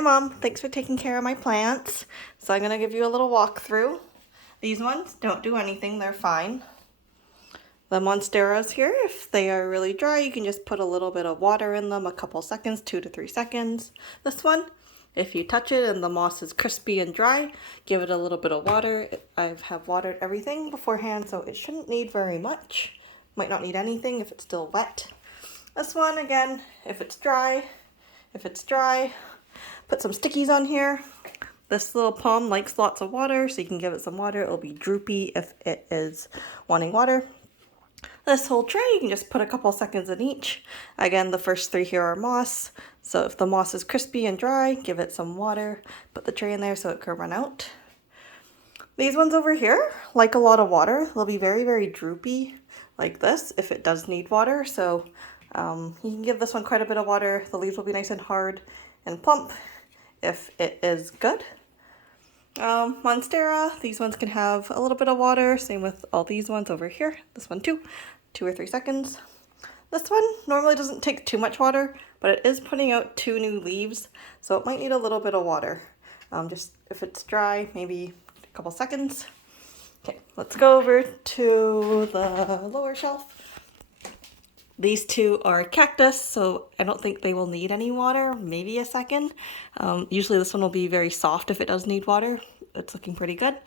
Hi Mom, thanks for taking care of my plants. So I'm going to give you a little walkthrough. These ones don't do anything, they're fine. The Monsteras here, if they are really dry, you can just put a little bit of water in them, a couple seconds, 2 to 3 seconds. This one, if you touch it and the moss is crispy and dry, give it a little bit of water. I have watered everything beforehand, so it shouldn't need very much. Might not need anything if it's still wet. This one, again, if it's dry, put some stickies on here. This little palm likes lots of water, so you can give it some water. It'll be droopy if it is wanting water. This whole tray, you can just put a couple seconds in each. Again, the first 3 here are moss, so if the moss is crispy and dry, give it some water. Put the tray in there so it can run out. These ones over here like a lot of water. They'll be very, very droopy like this if it does need water, so you can give this one quite a bit of water. The leaves will be nice and hard and plump if it is good. Monstera, these ones can have a little bit of water, same with all these ones over here. This one too, 2 or 3 seconds. This one normally doesn't take too much water, but it is putting out 2 new leaves, so it might need a little bit of water. Just if it's dry, maybe a couple seconds. Okay, let's go over to the lower shelf. These 2 are cactus, so I don't think they will need any water, maybe a second. Usually this one will be very soft if it does need water. It's looking pretty good.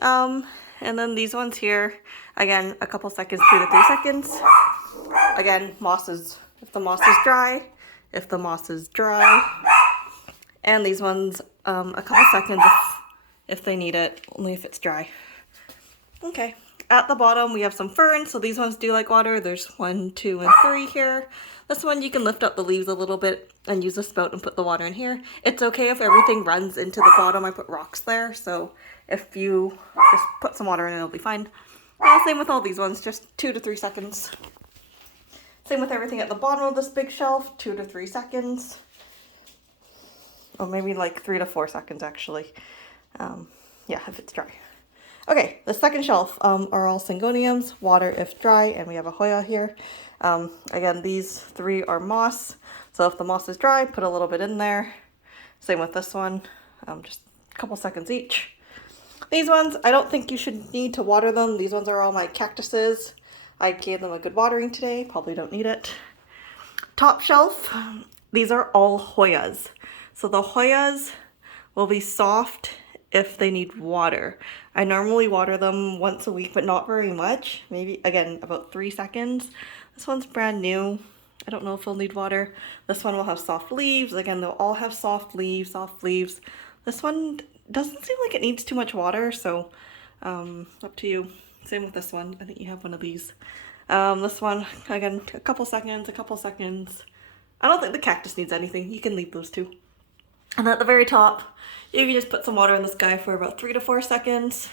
And then these ones here, again, a couple seconds, 2 to 3 seconds. Again, if the moss is dry. And these ones, a couple seconds if they need it, only if it's dry. Okay. At the bottom, we have some ferns, so these ones do like water. There's 1, 2, and 3 here. This one, you can lift up the leaves a little bit and use the spout and put the water in here. It's okay if everything runs into the bottom. I put rocks there, so if you just put some water in it, it'll be fine. Same with all these ones, just 2 to 3 seconds. Same with everything at the bottom of this big shelf, 2 to 3 seconds. Or maybe like 3 to 4 seconds, actually. Yeah, if it's dry. Okay, the second shelf are all Syngoniums, water if dry, and we have a Hoya here. Again, these 3 are moss, so if the moss is dry, put a little bit in there. Same with this one, just a couple seconds each. These ones, I don't think you should need to water them. These ones are all my cactuses. I gave them a good watering today, probably don't need it. Top shelf, these are all Hoyas. So the Hoyas will be soft if they need water. I normally water them once a week, but not very much. Maybe, again, about 3 seconds. This one's brand new. I don't know if they'll need water. This one will have soft leaves. Again, they'll all have soft leaves. This one doesn't seem like it needs too much water, so up to you. Same with this one. I think you have one of these. This one, again, a couple seconds. I don't think the cactus needs anything. You can leave those 2. And at the very top, you can just put some water in this guy for about 3 to 4 seconds.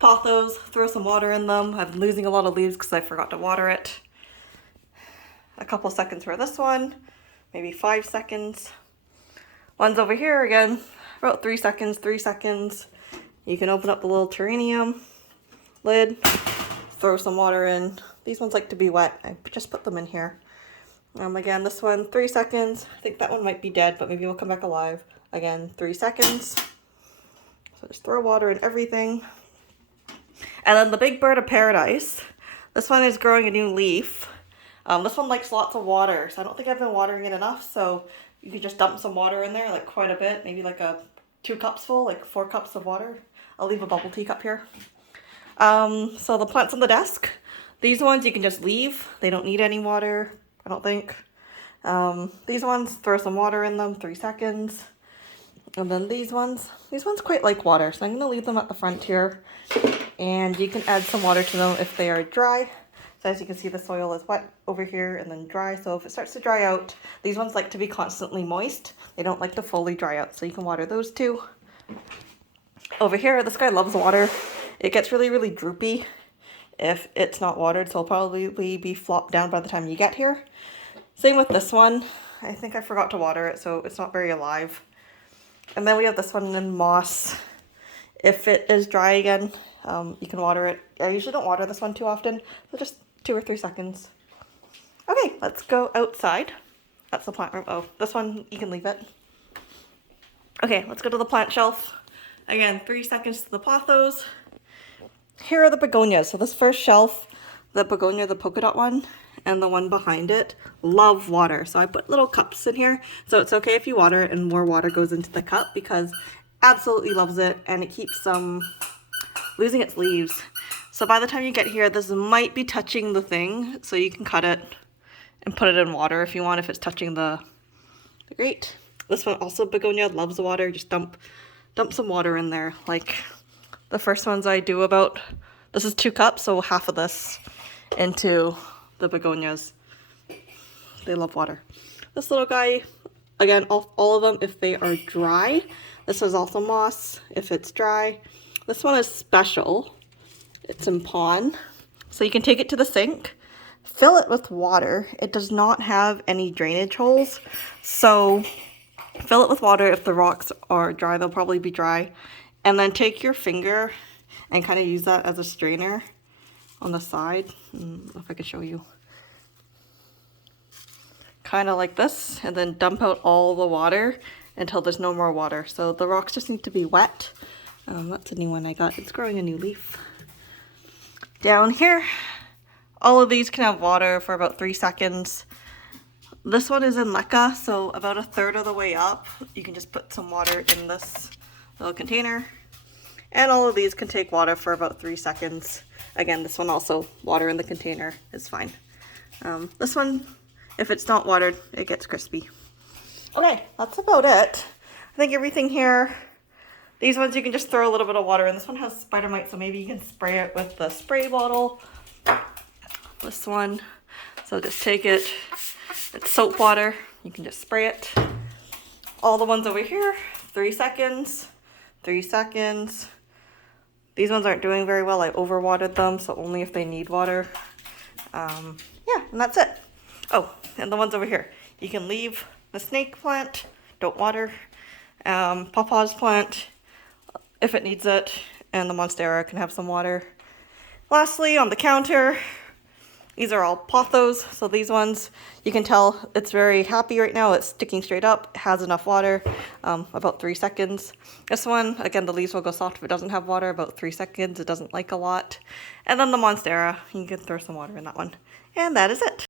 Pothos, throw some water in them. I've been losing a lot of leaves because I forgot to water it. A couple seconds for this one, maybe 5 seconds. Ones over here, again, about 3 seconds. You can open up the little terrarium lid, throw some water in. These ones like to be wet. I just put them in here. Again, this one, 3 seconds. I think that one might be dead, but maybe it'll come back alive. Again, 3 seconds. So just throw water in everything. And then the big bird of paradise. This one is growing a new leaf. This one likes lots of water, so I don't think I've been watering it enough. So you could just dump some water in there, like quite a bit, maybe like 2 cups full, like 4 cups of water. I'll leave a bubble tea cup here. So the plants on the desk. These ones you can just leave. They don't need any water, I don't think. These ones, throw some water in them, 3 seconds. And then these ones quite like water, so I'm going to leave them at the front here. And you can add some water to them if they are dry. So as you can see, the soil is wet over here and then dry. So if it starts to dry out, these ones like to be constantly moist. They don't like to fully dry out, so you can water those 2. Over here, this guy loves water. It gets really, really droopy if it's not watered, so it'll probably be flopped down by the time you get here. Same with this one. I think I forgot to water it, so it's not very alive. And then we have this one in moss. If it is dry again, you can water it. I usually don't water this one too often, so just 2 or 3 seconds. Okay, let's go outside. That's the plant room. Oh, this one, you can leave it. Okay, let's go to the plant shelf. Again, 3 seconds to the pothos. Here are the begonias. So this first shelf, the begonia, the polka dot one, and the one behind it, love water. So I put little cups in here. So it's okay if you water it and more water goes into the cup because absolutely loves it and it keeps losing its leaves. So by the time you get here, this might be touching the thing. So you can cut it and put it in water if you want, if it's touching the grate. This one also, begonia, loves the water. Just dump some water in there. Like the first ones I do about, this is 2 cups, so half of this into the begonias. They love water. This little guy, again, all of them, if they are dry. This is also moss, if it's dry. This one is special. It's in pon. So you can take it to the sink, fill it with water. It does not have any drainage holes, so fill it with water. If the rocks are dry, they'll probably be dry. And then take your finger and kind of use that as a strainer on the side. If I could show you. Kind of like this, and then dump out all the water until there's no more water. So the rocks just need to be wet. That's a new one I got. It's growing a new leaf. Down here, all of these can have water for about 3 seconds. This one is in leca, so about 1/3 of the way up, you can just put some water in this little container. And all of these can take water for about 3 seconds. Again, this one also, water in the container is fine. This one, if it's not watered, it gets crispy. Okay, that's about it. I think everything here, these ones you can just throw a little bit of water in. This one has spider mites, so maybe you can spray it with the spray bottle. This one, so just take it, it's soap water, you can just spray it. All the ones over here, 3 seconds, 3 seconds. These ones aren't doing very well. I overwatered them, so only if they need water. Yeah, and that's it. Oh, and the ones over here. You can leave the snake plant, don't water. Pawpaw's plant, if it needs it, and the monstera can have some water. Lastly, on the counter, these are all pothos. So these ones, you can tell it's very happy right now. It's sticking straight up, has enough water, about 3 seconds. This one, again, the leaves will go soft if it doesn't have water, about 3 seconds. It doesn't like a lot. And then the monstera, you can throw some water in that one. And that is it.